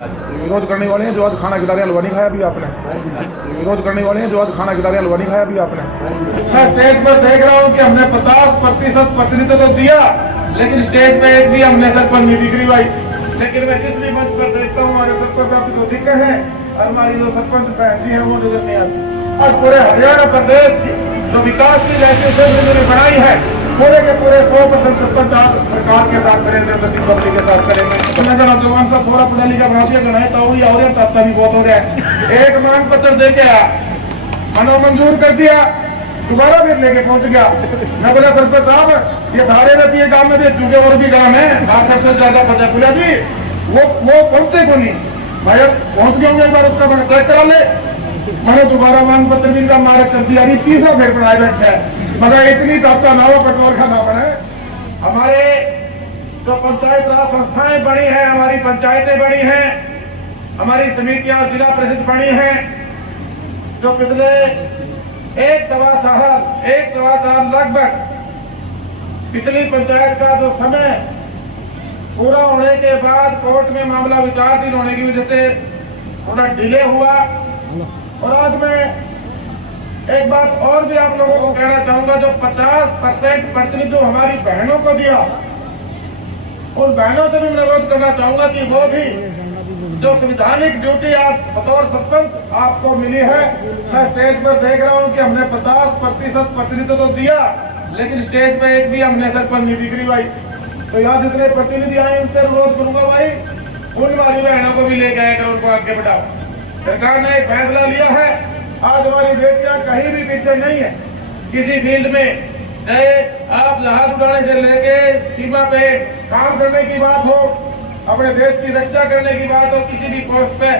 विरोध करने वाले हैं जो आज खाना खिला रहे हैं, हलवा नहीं खाया अभी आपने। विरोध करने वाले हैं जो आज खाना खिला रहे हैं, हलवा नहीं खाया अभी आपने। मैं स्टेज पर देख रहा हूँ कि हमने 50% प्रतिनिधित्व तो दिया, लेकिन स्टेज पे एक भी हमने सरपंच नहीं दिख रही भाई। लेकिन मैं जिस भी मंच पर देखता हूँ हमारे सरपंच साहब जो दिख रहे हैं और हमारी जो सरपंच बहन जी है वो नजर नहीं आती। और पूरे हरियाणा प्रदेश की जो विकास की जैसी उन्होंने बनाई है, पूरे के पूरे 100% सरपंच आज सरकार के साथ करेंगे, नसीब पब्लिक के साथ करेंगे। तो जवान साहब पूरा पुरानी का बनाती है तौड़ी और तब भी बहुत हो रहा है। एक मांग पत्र दे के मनोमंजूर कर दिया, दोबारा फिर लेके पहुंच गया। मैं बोला सरपंच साहब ये सारे रपिए गांव में भी चूके और भी गांव है, आज सबसे ज्यादा पता पुलिया जी वो पहुंचते को नहीं भाई, पहुंच गए होंगे, एक बार उसका चेक करा ले। मैंने दोबारा मांग पत्र भी मार्क कर दिया, तीसरा फिर प्राइवेट है, मगर इतनी ताकत ना हो पेट्रोल का ना बने। हमारे जो पंचायत राज संस्थाएं बड़ी हैं, हमारी पंचायतें बड़ी हैं, हमारी समितियां जिला परिषद बड़ी हैं, जो पिछले एक सवा साल लगभग पिछली पंचायत का जो समय पूरा होने के बाद कोर्ट में मामला विचाराधीन होने की वजह से थोड़ा डिले हुआ। और आज मैं एक बात और भी आप लोगों को कहना चाहूंगा, जो 50% प्रतिनिधित्व हमारी बहनों को दिया, उन बहनों से भी मैं अनुरोध करना चाहूंगा कि वो भी जो संवैधानिक ड्यूटी आज बतौर सरपंच आपको मिली है, मैं स्टेज पर देख रहा हूं कि हमने 50% प्रतिनिधित्व तो दिया, लेकिन स्टेज पे एक भी हमने सरपंच नहीं दिख रही भाई। तो यहाँ जितने प्रतिनिधि आए उनसे अनुरोध करूंगा भाई, उन वाली बहनों को भी लेके आए कर उनको आगे बढ़ाओ। सरकार ने एक फैसला लिया है, आज हमारी बेटियां कहीं भी पीछे नहीं है किसी फील्ड में, चाहे आप जहाज उड़ाने से लेके सीमा पे काम करने की बात हो, अपने देश की रक्षा करने की बात हो, किसी भी पोस्ट पे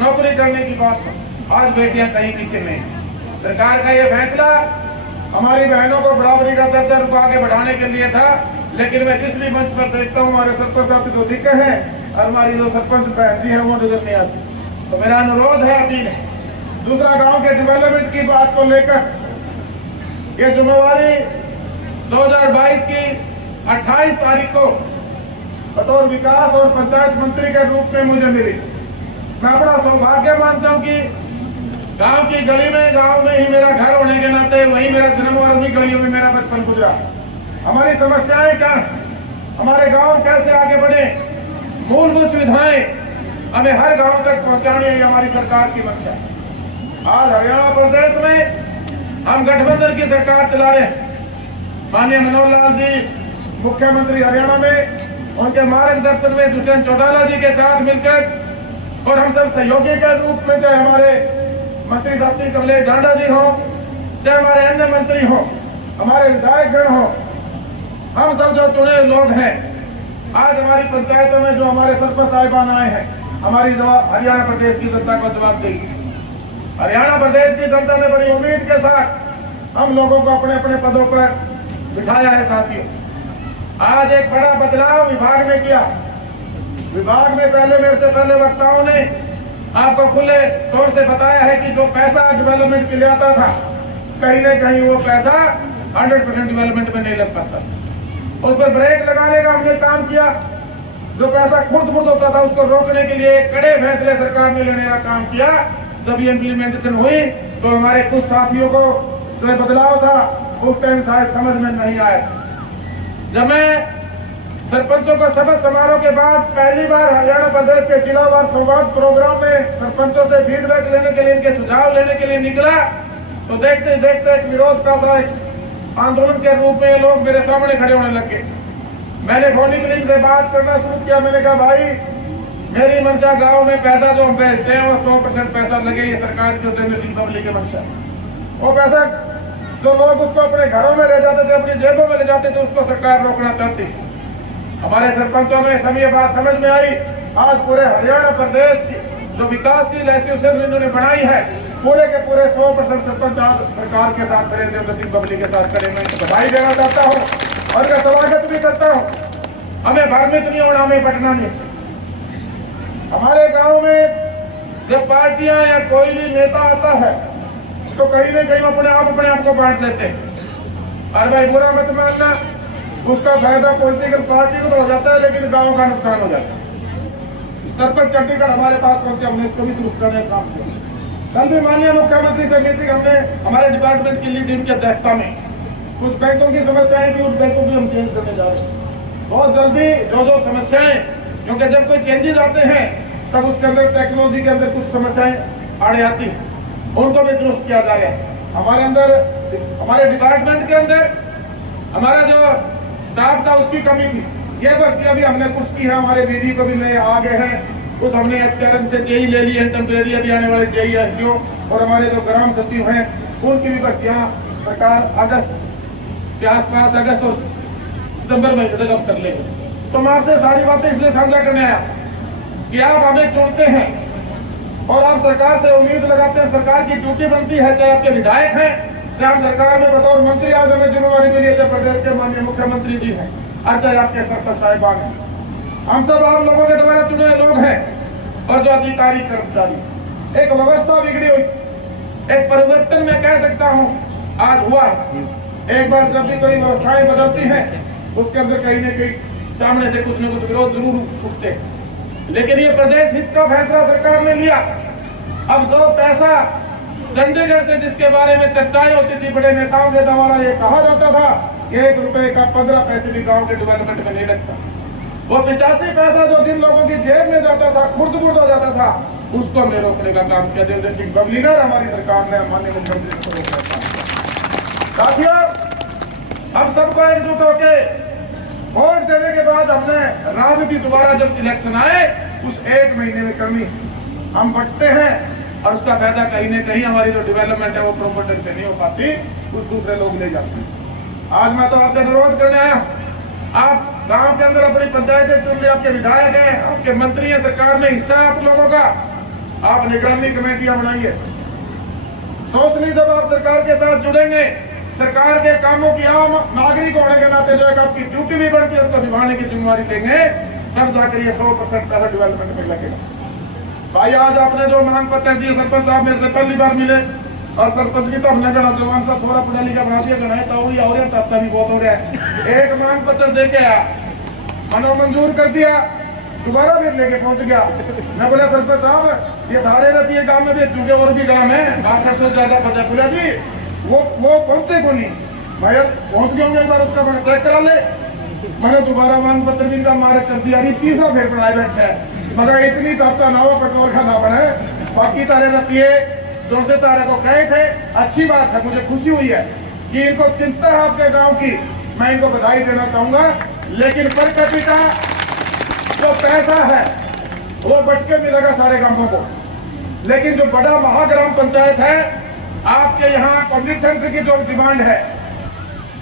नौकरी करने की बात हो, आज बेटियां कहीं पीछे नहीं। सरकार का ये फैसला हमारी बहनों को बराबरी का दर्जा रुपा आगे बढ़ाने के लिए था, लेकिन मैं जिस भी मंच पर देखता हूँ हमारे सरपंच साहब जो दिक्कत है और हमारी जो सरपंच बहन जी है वो नजर नहीं आती। तो मेरा अनुरोध है, अपील है। दूसरा, गांव के डेवलपमेंट की बात को लेकर ये जिम्मेवारी 2022 की 28 तारीख को बतौर विकास और पंचायत मंत्री के रूप में मुझे मिली। मैं अपना सौभाग्य मानता हूं कि गांव की गली में, गांव में ही मेरा घर होने के नाते वही मेरा जन्म और उन्हीं गलियों में मेरा बचपन गुजरा। हमारी समस्याएं क्या, हमारे गांव कैसे आगे बढ़े, मूलभूत सुविधाएं हमें हर गांव तक पहुंचानी है, हमारी सरकार की मंशा। आज हरियाणा प्रदेश में हम गठबंधन की सरकार चला रहे हैं। माननीय मनोहर लाल जी मुख्यमंत्री हरियाणा में, उनके मार्गदर्शन में दुष्यंत चौटाला जी के साथ मिलकर और हम सब सहयोगी के रूप में, चाहे हमारे मंत्री साथी कमलेश ढांडा जी हो, चाहे हमारे अन्य मंत्री हो, हमारे विधायकगण हो, हम सब जो चुने लोग हैं, आज हमारी पंचायतों में जो हमारे सरपंच साहिबान आए हैं, हमारी हरियाणा प्रदेश की जनता को जवाब देगी। हरियाणा प्रदेश की जनता ने बड़ी उम्मीद के साथ हम लोगों को अपने अपने पदों पर बिठाया है। साथियों, आज एक बड़ा बदलाव विभाग ने किया। विभाग में पहले मेरे से पहले वक्ताओं ने आपको खुले तौर से बताया है कि जो पैसा डेवलपमेंट के लिए आता था, कहीं न कहीं वो पैसा 100% डेवलपमेंट में नहीं लग पाता। उस पर ब्रेक लगाने का हमने काम किया। जो पैसा खुद होता था उसको रोकने के लिए कड़े फैसले सरकार ने लेने का काम किया। जब ये इम्प्लीमेंटेशन हुई तो हमारे कुछ साथियों को जो बदलाव था उस टाइम शायद समझ में नहीं आया। जब मैं सरपंचों का शपथ समारोह के बाद पहली बार हरियाणा प्रदेश के जिलावार संवाद प्रोग्राम में सरपंचों से फीडबैक लेने के लिए, इनके सुझाव लेने के लिए निकला, तो देखते देखते एक विरोध का आंदोलन के रूप में लोग मेरे सामने खड़े होने लगे। मैंने फोनिकलिंग से बात करना शुरू किया। मैंने कहा भाई, मेरी मंशा गांव में पैसा जो हम भेजते हैं वो 100% पैसा लगे, ये सरकार की नसीब पब्लिक की मंशा। वो पैसा जो लोग उसको अपने घरों में ले जाते थे, अपनी जेबों में ले जाते थे, उसको सरकार रोकना चाहती। हमारे सरपंचों में सभी ये बात समझ में आई। आज पूरे हरियाणा प्रदेश की जो विकासशील एसोसिएशन इन्होंने बनाई है, पूरे के पूरे 100% सरपंच आज सरकार के साथ करेंगे, नसीब पब्लिक के साथ करेंगे। बधाई देना चाहता हूँ और का स्वागत भी करता हूँ। हमें भ्रमित नहीं होना, हमें बटना नहीं। हमारे गांव में जब पार्टियां या कोई भी नेता आता है तो कहीं न कहीं अपने आप को बांट देते हैं। और भाई बुरा मत मानना, उसका फायदा पॉलिटिकल पार्टी को तो हो जाता है, लेकिन गांव का नुकसान हो जाता है। सरपंच चंडीगढ़ हमारे पास पहुंचे, हमने इसको भी दुरुस्त करने का काम किया। कल भी माननीय मुख्यमंत्री से मीटिंग हमने हमारे डिपार्टमेंट की ली टीम की अध्यक्षता में, कुछ बैंकों की समस्याएं थी, उस बैंकों भी हम चेंज करने जा रहे हैं बहुत जल्दी। जो समस्याएं, क्योंकि जब कोई चेंजेस आते हैं तब उसके अंदर टेक्नोलॉजी के अंदर कुछ समस्याएं आड़े आती हैं, उनको भी दुरुस्त किया जा रहा है। हमारे अंदर, हमारे डिपार्टमेंट के अंदर हमारा जो स्टाफ था उसकी कमी थी, ये भर्ती अभी हमने कुछ की है। हमारे बीडी को भी नए आ गए हैं, कुछ हमने एचकेआरएम से जेई ले ली है, टेम्परेरी अभी आने वाले जेई एसडीओ, और हमारे जो ग्राम सचिव हैं उनकी भी भर्तियां सरकार अगस्त के आसपास, अगस्त और सितंबर महीने तक अब कर लेंगे। तो मैं आपसे सारी बातें इसलिए साझा करने आया कि आप हमें चुनते हैं और आप सरकार से उम्मीद लगाते हैं, सरकार की ड्यूटी बनती है, चाहे आपके विधायक हैं, चाहे हम सरकार में बतौर मंत्री आज हमें जिम्मेवारी मिली है, प्रदेश के माननीय मुख्यमंत्री जी हैं, चाहे आपके सरपंच साहिबान हैं, हम सब आप लोगों के द्वारा चुने लोग हैं। और जो अधिकारी कर्मचारी, एक व्यवस्था बिगड़ी हुई, एक परिवर्तन मैं कह सकता हूँ आज हुआ है। एक बार जब भी कोई व्यवस्थाएं बदलती हैं उसके अंदर कहीं न कहीं सामने से कुछ न कुछ विरोध जरूर उठते हैं, लेकिन ये प्रदेश हित का फैसला सरकार ने लिया। अब जो पैसा चंडीगढ़ से जिसके बारे में चर्चाएं होती थी बड़े नेताओं के द्वारा, ये कहा जाता था कि 1 रुपए का 15 पैसे भी गांव के डेवलपमेंट में नहीं लगता, वो 85 पैसा जो जिन लोगों की जेब में जाता था, खुर्द बुर्द हो जाता था, उसको हमने रोकने का काम किया। देवेंद्र सिंह बबली ने, हमारी सरकार ने, माननीय मुख्यमंत्री को रोकने का काम किया। साथियों, हम सबको एकजुट होके वोट देने के बाद हमने राजनीति दोबारा जब इलेक्शन आए उस 1 महीने में करनी, हम बटते हैं और उसका फायदा कहीं न कहीं हमारी जो डेवलपमेंट है वो प्रॉपर्टी से नहीं हो पाती, कुछ दूसरे लोग ले जाते हैं। आज मैं तो आपसे अनुरोध करने आया, आप गांव के अंदर अपनी पंचायतें चुन ले, आपके विधायक हैं, आपके मंत्री हैं, सरकार में हिस्सा है आप लोगों का, आप निगरानी कमेटियां बनाइए। सोच ली जब आप सरकार के साथ जुड़ेंगे, सरकार के कामों की आम नागरिक होने के नाते जो है आपकी ड्यूटी भी बढ़ती है, उसको निभाने की जिम्मेवारी लेंगे, तब जाकर ये 100% पैसा डेवलपमेंट में लगेगा। भाई आज आपने जो मांग पत्र दिए, सरपंच साहब मेरे से पहली बार मिले, और सरपंच भी तो हमने गणा जवान साहब थोड़ा पढ़ा लिखा बना दिया, गणाए तौड़ी और तब भी बहुत हो रहा है। एक मांग पत्र दे के आया, मनो मंजूर कर दिया, दोबारा फिर लेके पहुंच गया। मैं बोला सरपंच साहब ये सारे रपिए गांव में भी चूके और भी गांव है 62 से ज्यादा बचा, बोला जी वो पहुंचते को नहीं, भाई पहुंच गए होंगे, एक बार उसका चेक करा ले। मैंने दोबारा मांग पत्र भी इनका मार्क कर दिया, तीसरा फिर बनाए बैठे है, मगर इतनी ताकता ना हो पेट्रोल का ना बने। बाकी तारे रपिए जो से तारे को गए थे, अच्छी बात है, मुझे खुशी हुई है कि इनको चिंता है आपके गांव की, मैं इनको बधाई देना चाहूंगा। लेकिन पर कैपिटा जो पैसा है वो बच के मिलेगा सारे गांवों को, लेकिन जो बड़ा महाग्राम पंचायत है, आपके यहाँ कम्युनिटी सेंटर की जो डिमांड है,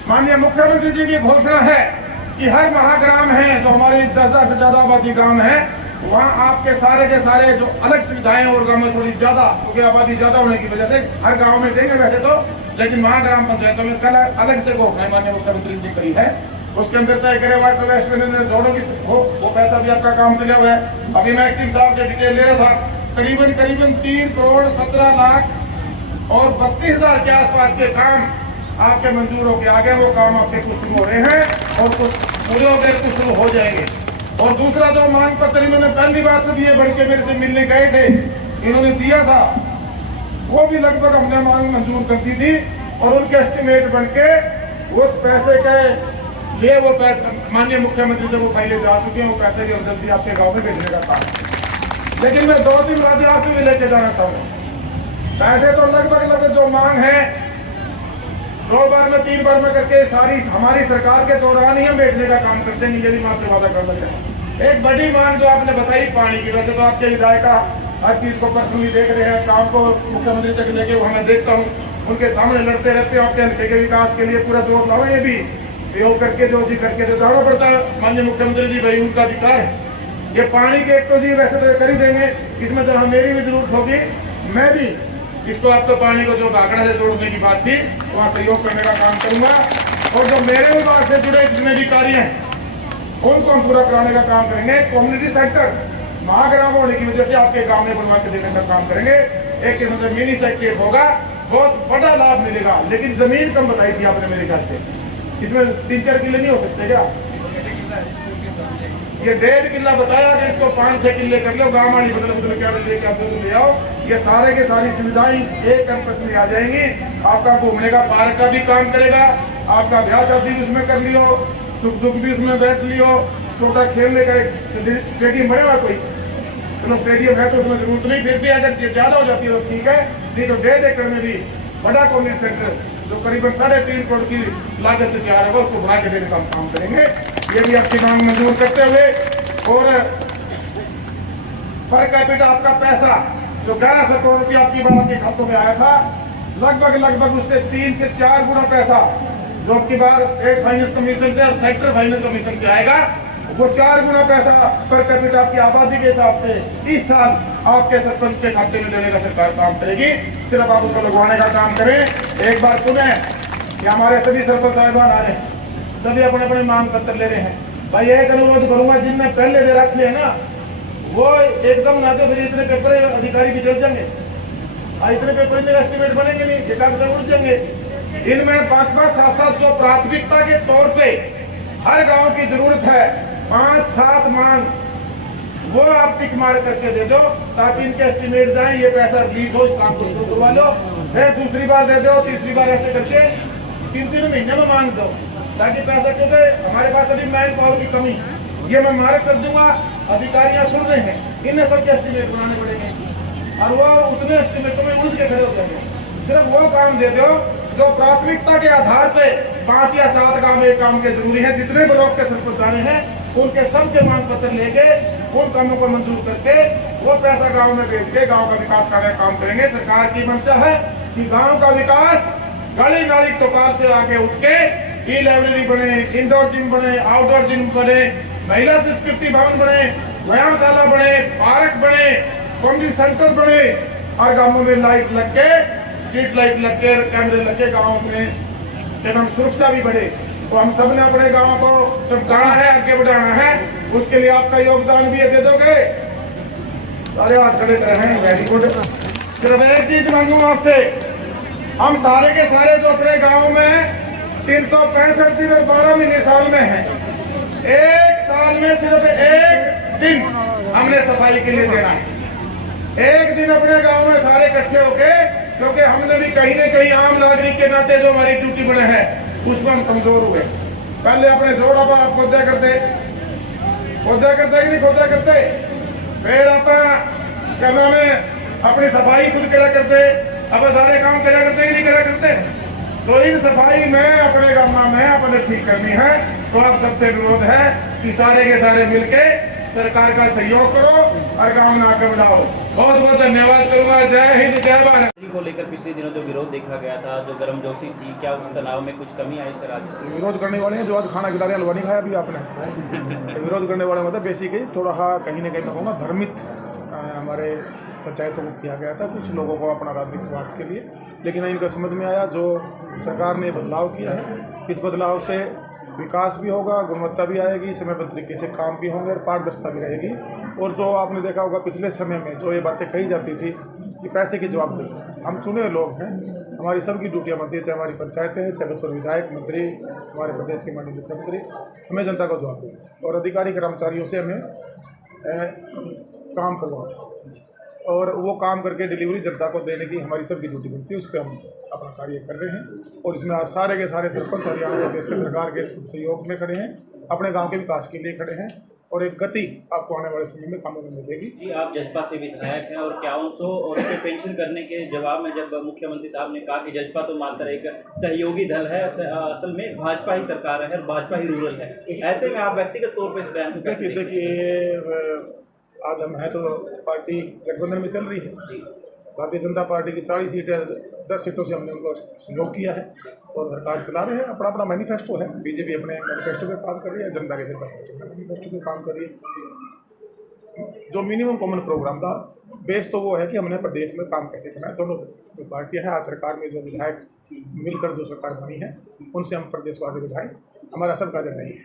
माननीय मुख्यमंत्री जी की घोषणा है कि हर महाग्राम है जो हमारी 10,000 से ज्यादा आबादी ग्राम है, वहाँ आपके सारे के सारे जो अलग सुविधाएं और गाँव में थोड़ी ज्यादा, क्योंकि आबादी ज्यादा होने की वजह से हर गाँव में देंगे वैसे तो, लेकिन महाग्राम पंचायतों में कल अलग से घोषणा माननीय मुख्यमंत्री जी करी है, उसके अंदर तय करे वाटर वेस्ट मैनेजमेंट जोड़ों की वो पैसा भी आपका काम चला हुआ है। अभी मैं सिंह साहब से डिटेल ले रहा था, करीबन 3 करोड़ 17 लाख और 32,000 के आसपास के काम आपके मंजूर होके आ गए, वो काम आपके कुछ शुरू हो रहे हैं और कुछ पूरे हो गए, कुछ शुरू हो जाएंगे। और दूसरा जो मांग पत्र इन्होंने पहली बार जब ये बढ़ के मेरे से मिलने गए थे, इन्होंने दिया था, वो भी लगभग हमने मांग मंजूर कर दी थी और उनके एस्टिमेट बन के उस पैसे के लिए वो पैसे माननीय मुख्यमंत्री से वो पहले जा चुके हैं, वो पैसे की जल्दी आपके गाँव में भेजने का काम। लेकिन मैं 2 दिन बाद आपसे भी लेके जाना चाहूँगा। पैसे तो लगभग जो मांग है 2 बार में 3 बार में करके सारी हमारी सरकार के दौरान ही हम भेजने का काम करते हैं, ये भी मैं आपसे वादा कर लगा। एक बड़ी मांग जो आपने बताई पानी की, वैसे तो आपके विधायक हर चीज को पर्सनली देख रहे हैं, काम को मुख्यमंत्री तक लेके वो मैं देखता हूँ, उनके सामने लड़ते रहते हैं, आपके हल्के के विकास के लिए पूरा जोर लाओ, ये भी प्रयोग करके जो जी करके जो जाना पड़ता है माननीय मुख्यमंत्री जी, भाई उनका अधिकार है। ये पानी के एक तो जी वैसे तो कर ही देंगे, इसमें जब मेरी भी जरूरत होगी मैं भी इसको आपको पानी को जो भागड़ा से जोड़ने की बात थी वहाँ सहयोग करने का काम करूंगा, और जो मेरे विभाग से जुड़े जितने भी कार्य हैं उनको हम पूरा कराने का काम करेंगे। कम्युनिटी सेंटर महाग्राम होने की वजह से आपके गांव में बनवा के देने का काम करेंगे, एक किस्म से मिनी सेक्रेटरी होगा, बहुत बड़ा लाभ मिलेगा। लेकिन जमीन कम बताई थी आपने मेरे ख्याल से, इसमें 3-4 किले नहीं हो सकते क्या? ये 1.5 किला बताया कि इसको 5-6 किले कर लो, गाँव वाली बदल क्या लेके आप ले आओ, ये सारे के सारी सुविधाएं एक कैंपस में आ जाएंगी। आपका घूमने का पार्क का भी काम करेगा, आपका ब्याह शादी भी उसमें कर लियो, सुख दुख भी उसमें बैठ लियो, छोटा खेलने का एक स्टेडियम बने हुआ कोई, चलो स्टेडियम है तो उसमें जरूरत नहीं, फिर भी अगर ज्यादा हो जाती है तो ठीक है, नहीं तो 1.5 एकड़ में भी बड़ा कम्युनिटी सेंटर जो करीबन 3.5 करोड़ की लागत से तैयार होगा उसको बना के देने का हम काम करेंगे। ये भी आपकी मांग मंजूर करते हुए, और पर कैपिटा आपका पैसा जो 1100 करोड़ रुपया आपकी बार आपके खातों में आया था, लगभग उससे 3 से 4 गुना पैसा जो आपकी बार स्टेट फाइनेंस कमीशन से और सेक्टर फाइनेंस कमीशन से आएगा, वो 4 गुना पैसा पर कैपिटा आपकी आबादी के हिसाब से इस साल आपके सरपंच के खाते में देने का सरकार काम करेगी। सिर्फ आप उसको लगवाने का काम करें। एक बार सुने कि हमारे सभी सरपंच साहिबान आ रहे हैं, सभी अपने अपने मांग पत्र ले रहे हैं। भाई एक अनुरोध करूंगा, जिनने पहले दे रखे है ना वो एकदम ना दो, फिर इतने पेपर अधिकारी भी जल जाएंगे, इतने पेपर में एस्टिमेट बनेंगे नहीं, एकाध उड़ जाएंगे। इनमें 5-5, 7-7 जो प्राथमिकता के तौर पे हर गांव की जरूरत है, 5-7 मांग वो आप टिक मार करके दे दो ताकि इनके एस्टिमेट जाए, ये पैसा रिलीज हो, इस काम को शुरू करवा लो, फिर दूसरी बार दे दो, तीसरी बार ऐसे करके 3-3 महीने में मांग दो ताकि पैसा, क्योंकि हमारे पास अभी मैन पावर की कमी, ये मैं मार्क कर दूंगा। अधिकारियां सुन रहे हैं, इन्हें सबके एस्टिमेट बनाने पड़ेंगे और वो उतने एस्टिमेटों में उलझ के खड़े हो जाएंगे। सिर्फ वो काम दे दो जो प्राथमिकता के आधार पे 5 या 7 गांव में काम के जरूरी है, जितने ब्लॉक के सरपंच आने हैं उनके सबके मांग पत्र लेके उन कामों को मंजूर करके वो पैसा गांव में भेज के गांव का विकास का काम करेंगे। सरकार की मंशा है कि गांव का विकास गली नाली चौपाल से आगे उठ के ई लाइब्रेरी बने, इंडोर जिम बने, आउटडोर जिम बने, महिला संस्कृति भवन बने, व्यायामशाला बने, पार्क बने, कम्युनिटी सेंटर बने और गांवों में लाइट लग के, स्ट्रीट लाइट लग के, कैमरे लग के गाँव में एकदम सुरक्षा भी बढ़े। तो हम सब ने अपने गांव को चमकाना है, आगे बढ़ाना है, उसके लिए आपका योगदान भी दे दोगे। सारे हाथ खड़े रहें, वेरी गुड। सिर्फ एक चीज मांगूंगा आपसे, हम सारे के सारे जो अपने गांव में 365 दिन और 12 महीने साल में है, एक साल में सिर्फ एक दिन हमने सफाई के लिए देना है। एक दिन अपने गांव में सारे इकट्ठे होके, क्योंकि हमने भी कहीं न कहीं आम नागरिक के नाते जो हमारी ड्यूटी बने हैं उसमें हम कमजोर हुए। पहले अपने जोड़ा पर आप खोदा करते कि नहीं खोदा करते, फिर आप क्या नाम है अपनी सफाई खुद करा करते, अब सारे काम करा करते कि नहीं करा करते। तो इन सफाई में अपने गाँव में अपने ठीक करनी है, तो आप सबसे अनुरोध है कि सारे के सारे मिलके सरकार का सहयोग करो और काम ना आगे बढ़ाओ। बहुत बहुत धन्यवाद करूंगा। जय हिंद, जय भारत। को लेकर पिछले दिनों जो विरोध देखा गया था, जो गर्मजोशी थी, क्या उस तनाव में कुछ कमी आई सर? आज विरोध करने वाले हैं जो आज खाना खिला रहे हैं, हलवा नहीं खाया अभी आपने। विरोध करने वाले मतलब बेसिकली थोड़ा कहीं ना कहीं मैं कहूँगा भ्रमित हमारे पंचायतों को किया गया था, कुछ लोगों को अपना राजनीतिक स्वार्थ के लिए। लेकिन इनका समझ में आया जो सरकार ने बदलाव किया है, इस बदलाव से विकास भी होगा, गुणवत्ता भी आएगी, समयबद्ध तरीके से काम भी होंगे और पारदर्शिता भी रहेगी। और जो आपने देखा होगा पिछले समय में जो ये बातें कही जाती थी कि पैसे की जवाबदेही, हम चुने लोग हैं, हमारी सबकी ड्यूटियाँ बनती है, चाहे हमारी पंचायतें हैं, चाहे बतौर विधायक, मंत्री, हमारे प्रदेश के माननीय मुख्यमंत्री, हमें जनता को जवाब देना है और अधिकारी कर्मचारियों से हमें काम करवाना है और वो काम करके डिलीवरी जनता को देने की हमारी सबकी ड्यूटी बनती है। उस पर हम अपना कार्य कर रहे हैं और इसमें आज सारे के सारे सरपंच हरियाणा प्रदेश के सरकार के सहयोग में खड़े हैं, अपने गांव के विकास के लिए खड़े हैं और एक गति आपको आने वाले समय में कामों में मिलेगी। जी, आप जजपा से विधायक हैं और 5100 और उसके पेंशन करने के जवाब में जब मुख्यमंत्री साहब ने कहा कि जजपा तो मात्र एक सहयोगी दल है, असल में भाजपा ही सरकार है और भाजपा ही रूरल है, ऐसे में आप व्यक्तिगत तौर पर इस बयान को देखिए आज हम हैं तो पार्टी गठबंधन में चल रही है। भारतीय जनता पार्टी की 40 सीटें 10 सीटों से हमने उनको सहयोग किया है और सरकार चला रहे हैं। अपना अपना मैनिफेस्टो है, बीजेपी अपने मैनिफेस्टो पे काम कर रही है, जनता की जनता पार्टी अपने मैनिफेस्टो पे काम कर रही है। जो मिनिमम कॉमन प्रोग्राम था बेस तो वो है कि हमने प्रदेश में काम कैसे करना है। दोनों जो पार्टियाँ हैं आज सरकार में जो विधायक मिलकर जो सरकार बनी है उनसे हम प्रदेश को आगे बढ़ाएं, हमारा सबका एजेंडा नहीं है।